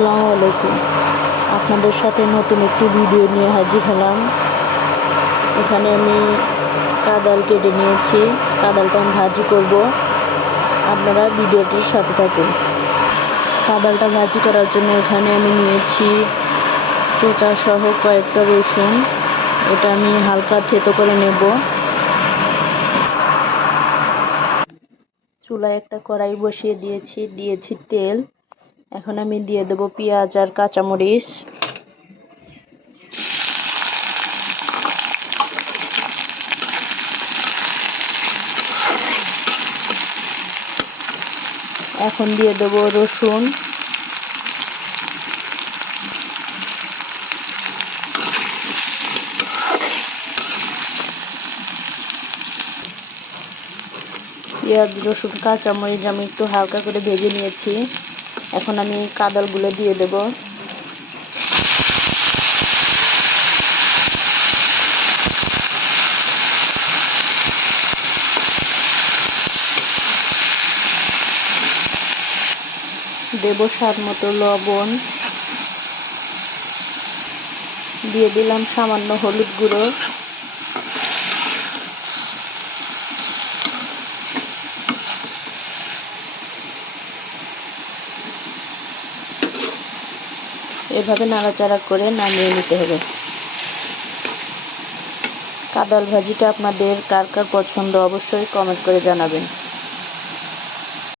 আসসালামু আলাইকুম। আপনাদের সাথে নতুন একটি ভিডিও নিয়ে হাজির হলাম। এখানে আমি কাঁদাল কেটে নিয়েছি। কাঁদালটা আমি ভাজি করব, আপনারা ভিডিওটির সাথে থাকুন। কাঁদালটা ভাজি করার জন্য এখানে আমি নিয়েছি চোচা সহ কয়েকটা রসুন। এটা আমি হালকা থেতো করে নেব। চুলায় একটা কড়াই বসিয়ে দিয়েছি তেল। এখন আমি দিয়ে দেব পেঁয়াজ আর কাঁচামরিচ। এখন দিয়ে দেব রসুন। পেঁয়াজ রসুন কাঁচামরিচ আমি একটু হালকা করে ভেজে নিয়েছি। এখন আমি কাঁদালগুলো দিয়ে দেব। দেব স্বাদ মতো লবণ, দিয়ে দিলাম সামান্য হলুদ গুঁড়ো। এভাবে নাড়াচাড়া করে নামিয়ে নিতে হবে। কাঁদাল ভাজিটা আপনাদের কার কার পছন্দ অবশ্যই কমেন্ট করে জানাবেন।